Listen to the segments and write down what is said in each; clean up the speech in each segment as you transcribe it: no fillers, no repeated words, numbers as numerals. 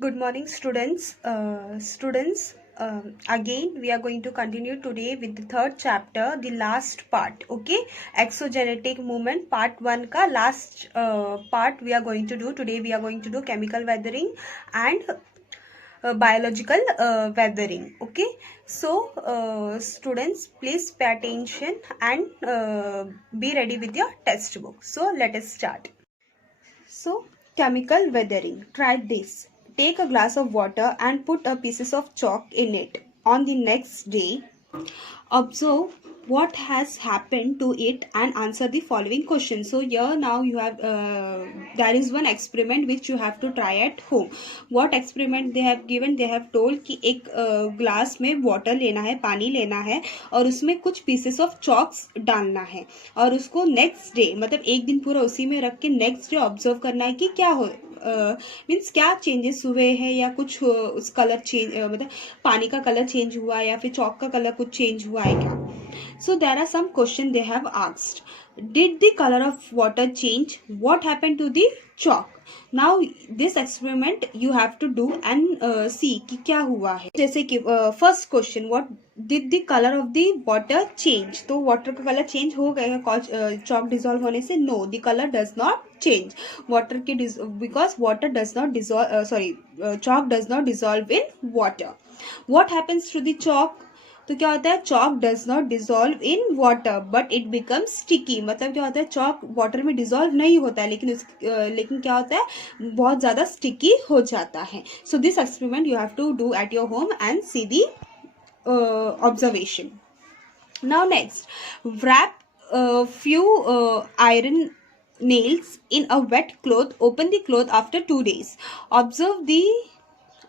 Good morning, students. Again, we are going to continue today with the third chapter, the last part. Okay, exogenetic movement, part one ka last part we are going to do today. We are going to do chemical weathering and biological weathering. Okay, so students, please pay attention and be ready with your textbook. So let us start. So, chemical weathering. Try this. Take a glass of water and put a pieces of chalk in it. On the next day, observe what has happened to it and answer the following question. So here now you have there is one experiment which you have to try at home. What experiment they have given? They have told कि एक glass में water लेना है, पानी लेना है और उसमें कुछ पीसेस ऑफ चॉक्स डालना है और उसको नेक्स्ट डे मतलब एक दिन पूरा उसी में रख के नेक्स्ट डे ऑब्जर्व करना है कि क्या हो मीन्स क्या चेंजेस हुए हैं या कुछ उस कलर चेंज मतलब पानी का कलर चेंज हुआ या फिर चॉक का कलर कुछ चेंज हुआ है क्या. So there are some question they have asked. Did the color of water change? What happened to the chalk? Now this experiment you have to do and see कि क्या हुआ है. जैसे कि first question, what did the color of the water change? तो water का color change हो गया chalk dissolve होने से? No, the color does not change. Water की because water does not dissolve chalk does not dissolve in water. What happens to the chalk? तो क्या होता है, chalk does not dissolve in water but it becomes sticky. मतलब क्या होता है, chalk water में डिजोल्व नहीं होता है लेकिन क्या होता है, बहुत ज़्यादा स्टिकी हो जाता है. So this experiment you have to do at your home and see the observation. Now next, wrap a few iron nails in a wet cloth. Open the cloth after 2 days.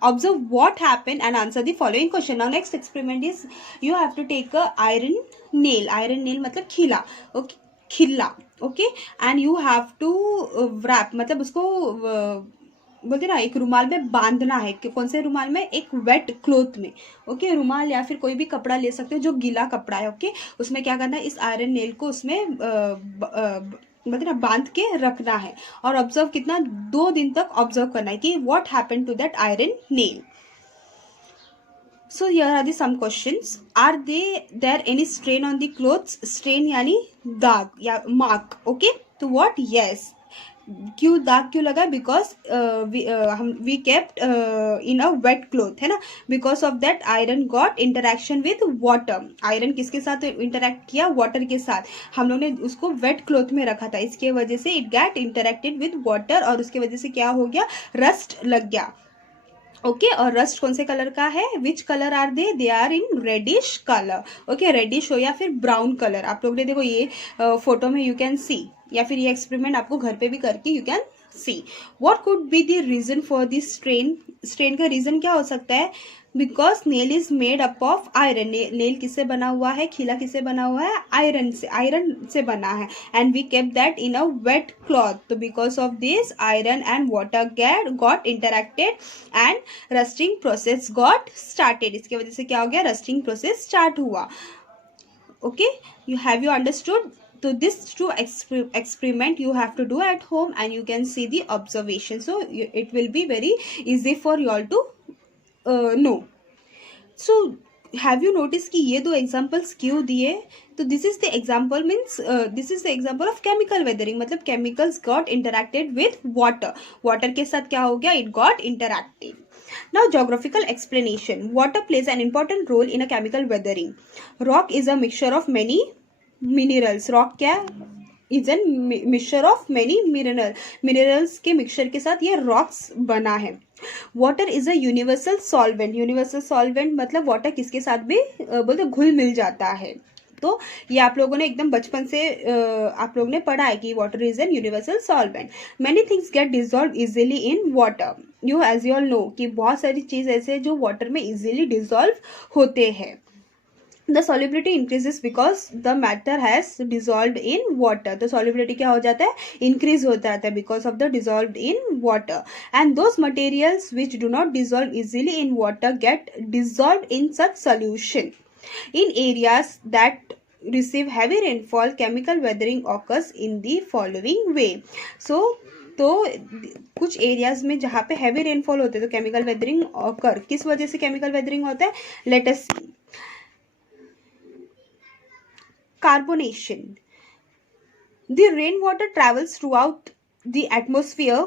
Observe what happened and answer the following question. Now next experiment is you have to take a iron nail मतलब खिला. Okay, खिल्ला. Okay, and you have to wrap मतलब उसको बोलते ना एक रुमाल में बांधना है. कौन से रुमाल में? एक वेट क्लोथ में. ओके, रुमाल या फिर कोई भी कपड़ा ले सकते हो जो गीला कपड़ा है. ओके, उसमें क्या करना है, इस आयरन नेल को उसमें मतलब बांध के रखना है और ऑब्जर्व कितना, 2 दिन तक ऑब्जर्व करना है कि what happened to that iron nail. So here are the some questions. Are there any stain on the clothes? Stain यानी दाग या mark. Okay, तो what? Yes. क्यों दाग क्यों लगा? Because we kept in a wet cloth, है ना. Because of that iron got interaction with water. Iron किसके साथ इंटरेक्ट किया? वाटर के साथ. हम लोग ने उसको वेट क्लोथ में रखा था, इसके वजह से it gate interacted with water और उसके वजह से क्या हो गया, रस्ट लग गया. ओके, और रस्ट कौन से कलर का है? Which colour are they are in reddish colour. Okay, reddish हो या फिर ब्राउन कलर. आप लोग ने देखो ये फोटो में यू कैन सी, या फिर ये एक्सपेरिमेंट आपको घर पे भी करके you can see. What could be the reason for this strain? Strain का रीजन क्या हो सकता है? Because nail is made up of iron. Nail किससे बना हुआ है? खिला किससे बना हुआ है? आयरन से बना है. And we kept that in a wet cloth. तो because of this iron and water got interacted and rusting process got started. इसकी वजह से क्या हो गया, रस्टिंग प्रोसेस स्टार्ट हुआ. Okay, you have understood? So this two experiment you have to do at home and you can see the observation. So it will be very easy for you all to know. So have you noticed कि ये 2 examples क्यों दिए? तो this is the example means this is the example of chemical weathering. मतलब chemicals got interacted with water. water के साथ क्या हो गया, it got interacted. Now geographical explanation. Water plays an important role in a chemical weathering. Rock is a mixture of many minerals. Rock क्या is a mixture of many minerals के mixture के साथ ये rocks बना है. Water is a universal solvent. Universal solvent मतलब water किसके साथ भी बोलते घुल मिल जाता है. तो ये आप लोगों ने एकदम बचपन से आप लोगों ने पढ़ा है कि water is an universal solvent. Many things get dissolve easily in water. You as you all know कि बहुत सारी चीज ऐसे जो वाटर में इजीली डिजोल्व होते हैं. The solubility increases because the matter has dissolved in water. The solubility क्या हो जाता है, increase हो जाता है because of the dissolved in water. And those materials which do not dissolve easily in water get dissolved in such solution. In areas that receive heavy rainfall, chemical weathering occurs in the following way. So तो कुछ areas में जहाँ पे heavy rainfall होते हैं तो chemical weathering occur. किस वजह से केमिकल वेदरिंग होता है? Let us see. Carbonation. The rainwater travels throughout the atmosphere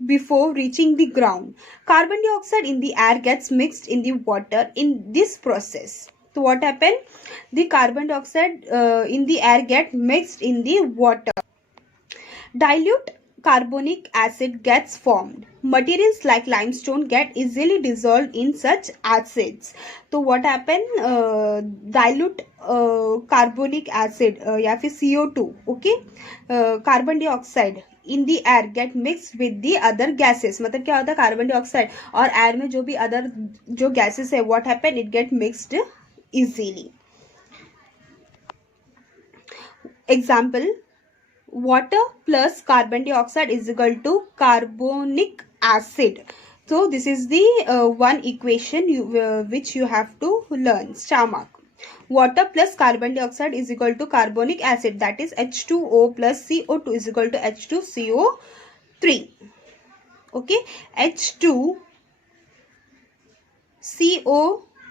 before reaching the ground. Carbon dioxide in the air gets mixed in the water in this process. So what happened? The carbon dioxide in the air get mixed in the water. Dilute carbonic acid gets formed. Materials like limestone get easily dissolved in such acids. तो what happen? Dilute carbonic acid या फिर CO2, okay, carbon dioxide in the air get mixed with the other gases. मतलब क्या होता है? Carbon dioxide और air में जो भी अदर जो गैसेस है, what happen? It get mixed easily. Example: water plus carbon dioxide is equal to carbonic acid. So this is the one equation which you have to learn. Star mark. Water plus carbon dioxide is equal to carbonic acid, that is H2O plus CO2 is equal to H2CO3. Okay, H2CO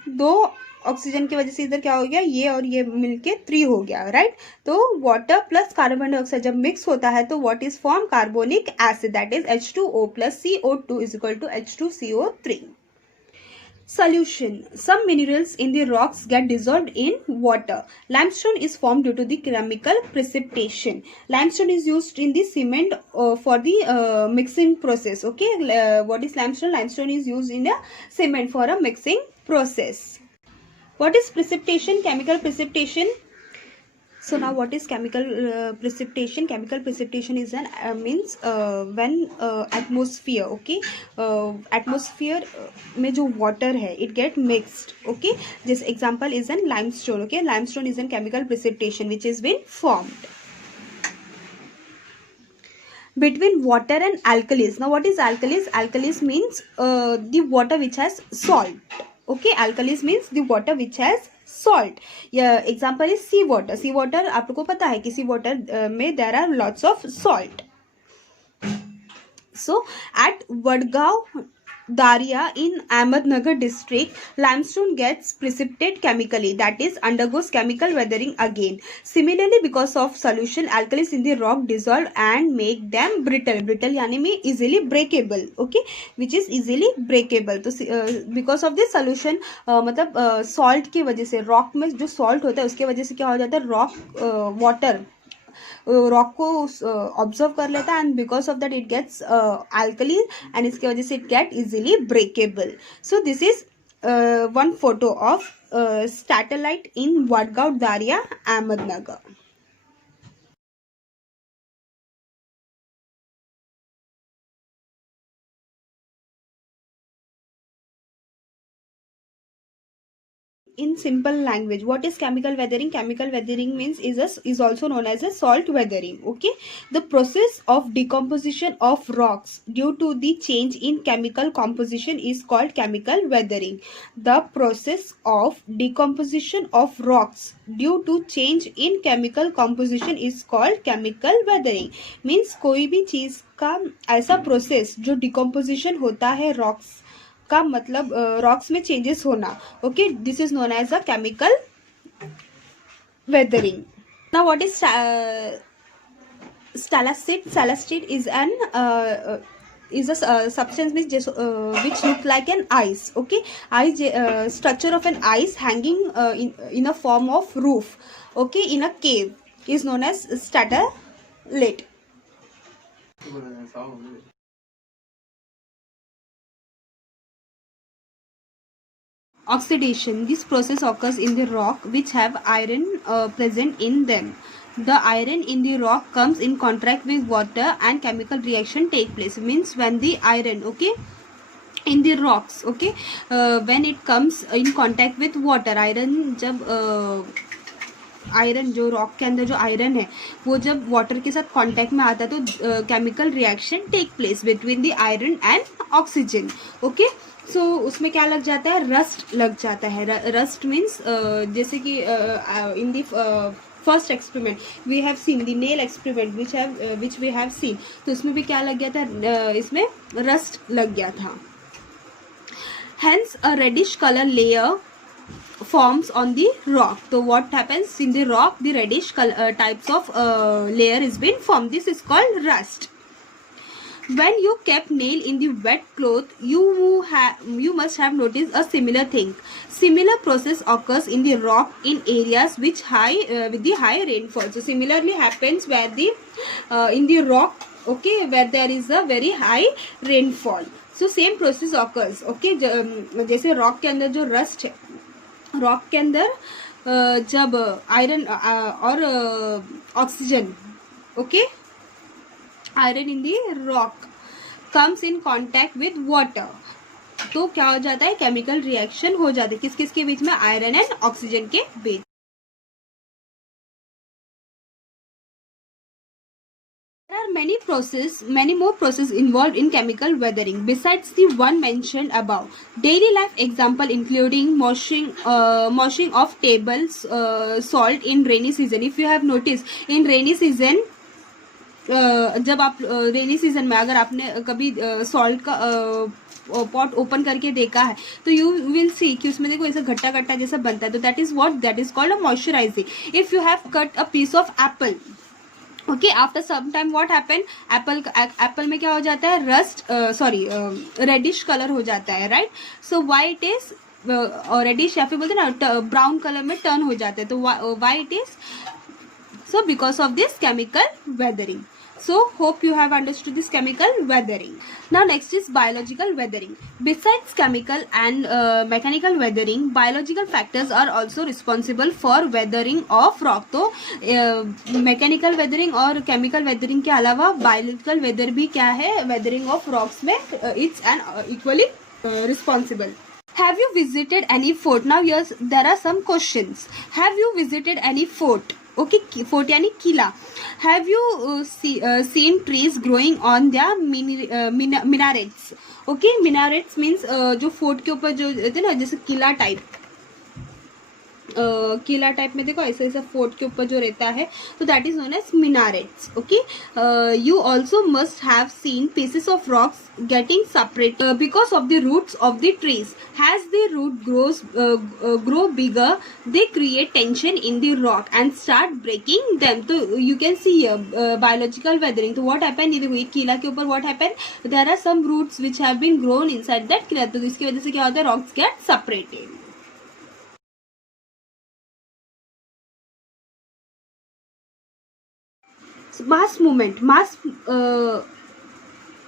दो oxygen की वजह से इधर क्या हो गया? ये और ये मिलके 3 हो गया, राइट? तो वाटर प्लस कार्बन डाइऑक्साइड जब मिक्स होता है तो what is form? Carbonic acid, that is H2O plus CO2 is equal to H2CO3. Solution: some minerals in the rocks get dissolved in water. Limestone is formed due to the chemical precipitation. Limestone is used in the cement for the mixing process. Okay, what is limestone? Limestone is used in a cement for a mixing process. What is precipitation? Chemical precipitation. So now what is chemical precipitation? Chemical precipitation is an means when atmosphere, okay, atmosphere में जो water है it get mixed. Okay, this example is an limestone. Okay, limestone is an chemical precipitation which is been formed between water and alkalis. Now what is alkalis? Alkalis means the water which has salt. Okay, alkalis means the water which has salt. Example is sea water. Sea water आपको पता है कि sea water में there are lots of salt. So at Vadgaon Daria in Ahmednagar district, limestone gets precipitated chemically, that is undergoes chemical weathering again. Similarly, because of solution, alkalis in the rock dissolve and make them brittle. Brittle यानी में easily breakable. Okay, which is easily breakable. तो because of this solution मतलब salt की वजह से rock में जो salt होता है उसके वजह से क्या हो जाता है? rock water रॉक को ऑब्जर्व कर लेता है and because of that it gets alkali and इसके वजह से it get easily breakable. So this is one photo of satellite in Vadgaon Darya Ahmednagar. In simple language, what is chemical weathering? Chemical weathering means is also known as a salt weathering. Okay, the process of decomposition of rocks due to the change in chemical composition is called chemical weathering. The process of decomposition of rocks due to change in chemical composition is called chemical weathering. Means कोई भी चीज का ऐसा process जो decomposition होता है rocks का, मतलब रॉक्स में चेंजेस होना. Okay, this is known as a chemical weathering. Now what is stalactite? Stalactite is an is a substance which look like an ice. Okay, ice structure of an ice hanging in a form of roof. Okay, in a cave is known as stalact. Oxidation. This process occurs in the rock which have iron present in them. The iron in the rock comes in contact with water and chemical reaction take place. Means when the iron, okay, in the rocks, okay, when it comes in contact with water, iron जब iron जो rock के अंदर जो iron है वो जब water के साथ कांटेक्ट में आता है तो chemical reaction take place between the iron and oxygen. Okay, so उसमें क्या लग जाता है? रस्ट लग जाता है. रस्ट मीन्स जैसे कि in the first experiment we have seen the nail experiment which we have seen, तो उसमें भी क्या लग गया था, इसमें रस्ट लग गया था. Hence a reddish color layer forms on the rock. So what happens in the rock, the reddish color, types of layer is been formed. This is called rust. When you kept nail in the wet cloth, you must have noticed a similar thing. Similar process occurs in the rock in areas which with the high rainfall. So similarly happens where the in the rock, okay, where there is a very high rainfall. So same process occurs. Okay, जैसे rock के अंदर जो rust है, rock के अंदर जब iron और oxygen, okay, iron in the rock comes in contact with water, तो क्या हो जाता है, केमिकल रिएक्शन हो जाता है. किस किस के बीच में, आयरन एंड ऑक्सीजन के बीच. There are many more processes involved in chemical weathering besides the one mentioned above. Daily life example including washing of tables, salt in rainy season. If you have noticed, in rainy season, जब आप rainy season में अगर आपने कभी salt का pot open करके देखा है, तो यू विल सी कि उसमें देखो ऐसा घट्टा घट्टा जैसा बनता है, तो that is called a moisturizing. If you have cut a piece of apple, okay, after some time what happen, apple में क्या हो जाता है, रस्ट, रेडिश कलर हो जाता है, right. So why it is reddish, या फिर बोलते हैं ना ब्राउन कलर में टर्न हो जाता है, तो why it is, so because of this chemical weathering. So hope you have understood this chemical weathering. Now next is biological weathering. Besides chemical and mechanical weathering, biological factors are also responsible for weathering of rock. तो mechanical weathering और chemical weathering के अलावा biological weather भी क्या है, weathering of rocks में it's an equally responsible. Have you visited any fort? Now yes, there are some questions. Have you visited any fort? Okay, fort यानी किला. Have you seen trees growing on their minarets? Okay, minarets means जो fort के ऊपर जो होते ना, जैसे किला type में देखो ऐसा ऐसा फोर्ट के ऊपर जो रहता है, तो that is known as minarets. Okay, you also must have seen pieces of rocks getting separate because of the roots of the trees. As the root grow bigger, they create tension in the rock and start breaking them. So you can see here biological weathering. So what happened, ये किला के ऊपर what happened, there are some roots which have been grown inside that किला, तो इसकी वजह से क्या होता है, rocks get separated. Mass movement,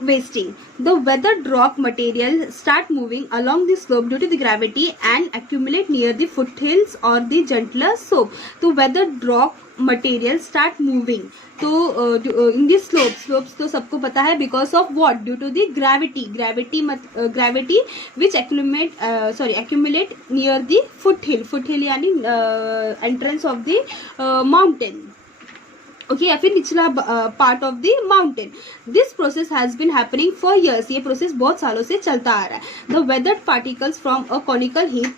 wasting. The weathered rock material start moving along the slope due to the gravity and accumulate near the foothills or the gentler slope. So weathered rock material start moving. तो in the slopes तो सबको पता है, because of what, due to the gravity which accumulate near the foothill यानी entrance of the mountain. Okay, या फिर निचला part of the mountain. This process has been happening for years. ये process बहुत सालों से चलता आ रहा है. The weathered particles from a conical heap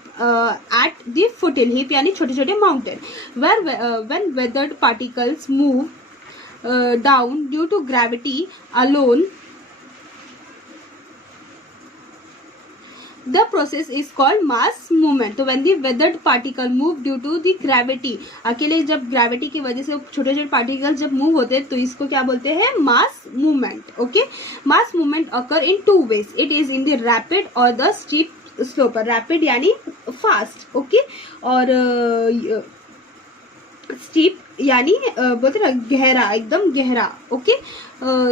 at the foothill, heap यानी छोटे छोटे mountain, when weathered particles move down due to gravity alone, the process is called mass movement. तो when the weathered particle move due to the gravity, अकेले जब gravity की वजह से छोटे छोटे पार्टिकल जब मूव होते हैं, तो इसको क्या बोलते हैं, mass movement. Okay, mass movement occur in two ways. It is in the rapid और द स्टीप स्लोप. रैपिड यानी फास्ट, ओके, और स्टीप यानी बोलते ना गहरा, एकदम गहरा. Okay,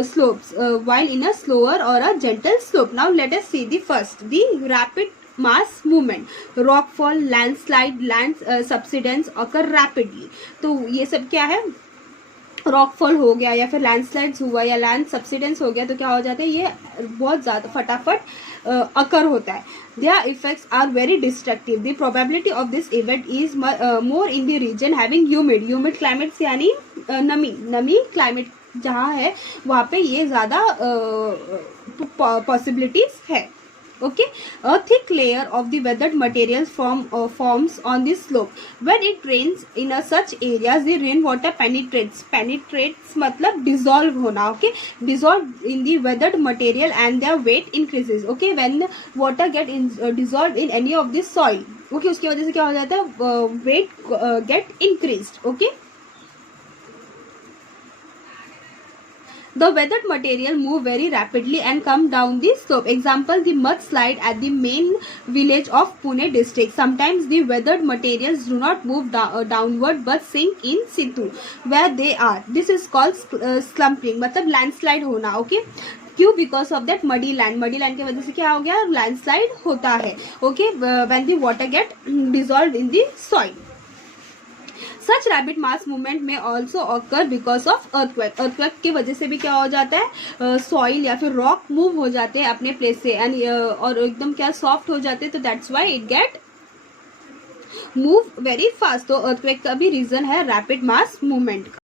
slopes while in a slower or a gentle slope. Now let us see the first, the rapid mass movement. Rockfall, landslide, land subsidence occur rapidly. तो ये सब क्या है, रॉकफॉल हो गया या फिर लैंडस्लाइड्स हुआ या लैंड सब्सिडेंस हो गया, तो क्या हो जाता है, ये बहुत ज़्यादा फटाफट अकर होता है. Their effects are very destructive. The probability of this event is more in the region having humid climates यानी नमी क्लाइमेट जहाँ है वहाँ पे ये ज़्यादा पॉसिबिलिटीज है. Okay, a thick layer of the weathered material forms on the slope. When it rains in a such areas, the rainwater penetrates मतलब dissolve होना. Okay, dissolve in the weathered material and their weight increases. Okay, when water dissolved in any of the soil, okay, उसकी वजह से क्या हो जाता है, weight get increased. Okay, the weathered material move very rapidly and come down the slope. Example, the mudslide at the main village of Pune district. Sometimes the weathered materials do not move downward but sink in situ where they are. This is called slumping, मतलब landslide होना. Okay, क्यों? Because of that muddy land की वजह से क्या हो गया, landslide होता है. Okay, when the water get dissolve in the soil. Such rapid mass movement में also occur because of earthquake की वजह से भी क्या हो जाता है, सॉइल या फिर रॉक मूव हो जाते हैं अपने प्लेस से एंड और एकदम क्या सॉफ्ट हो जाते हैं, तो that's why it get move very fast. तो अर्थक्वेक का भी रीजन है रैपिड मास मूवमेंट का.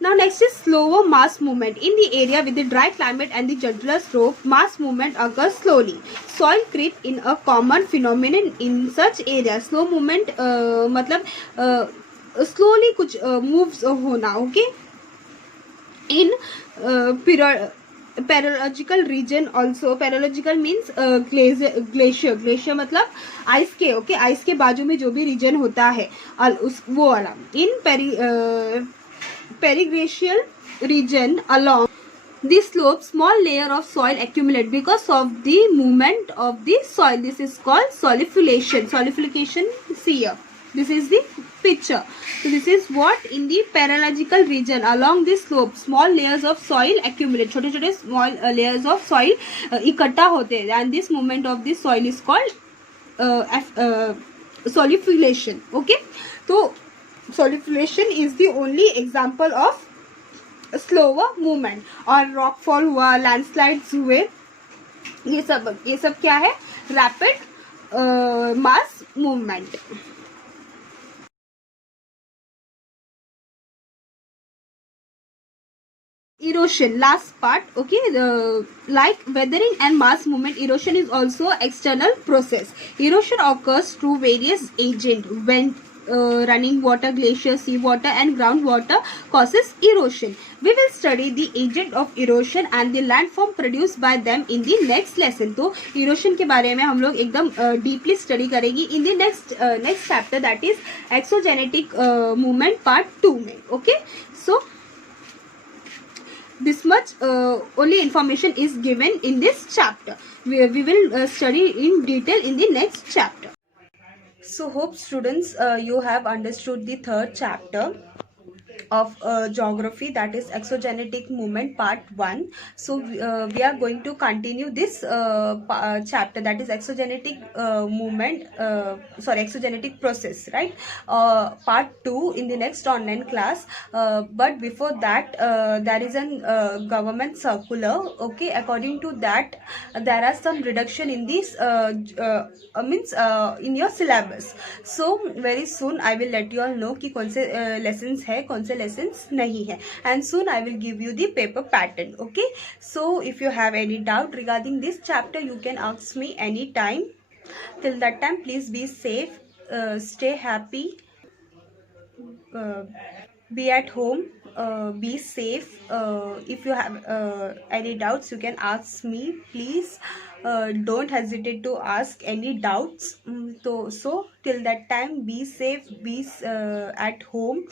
Now next is slower mass movement. In the area with the dry climate and the gentler slope, mass movement occurs slowly. Soil creep in a common phenomenon in such areas. Slow movement मतलब slowly कुछ moves होना. Okay, in periglacial region also. Periglacial means glacier मतलब ice के. ओके, ice के बाजू में जो भी रीजन होता है वो वाला. इन periglacial region along the slope, small layer of soil accumulate because of the movement of the soil. This is called solidification. See here, this is the picture. So this is what in the paralogical region along the slope, small layers of soil accumulate. छोटे छोटे small layers of soil इकट्ठा होते हैं and this movement of the soil is called solidification. Okay, तो solidification is the only example of slower movement. और rockfall हुआ, landslides हुए, ये सब क्या है, rapid mass movement. Erosion, last part. Okay, like weathering and mass movement, erosion is also external process. Erosion occurs through various agents. When running water, glaciers, sea water and groundwater causes erosion. We will study the agent of erosion and the landform produced by them in the next lesson. तो erosion के बारे में हम लोग एकदम deeply study करेंगे in the next chapter, that is exogenetic movement part 2 में. Okay, so this much only information is given in this chapter. We will study in detail in the next chapter. So hope students you have understood the third chapter of geography, that is exogenetic movement part 1. So we are going to continue this chapter, that is exogenetic exogenetic process, right? Part 2 in the next online class. But before that there is an government circular. Okay, according to that there are some reduction in this in your syllabus. So very soon I will let you all know कि कौन से lessons है, कौन से lessons नहीं है, and soon I will give you the paper pattern. Okay, so if you have any doubt regarding this chapter, you can ask me anytime. Till that time, please be safe, stay happy, be at home, be safe. If you have any doubts, you can ask me, please. Don't hesitate to ask any doubts. So till that time, be safe, be at home.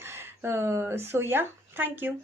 So yeah, thank you.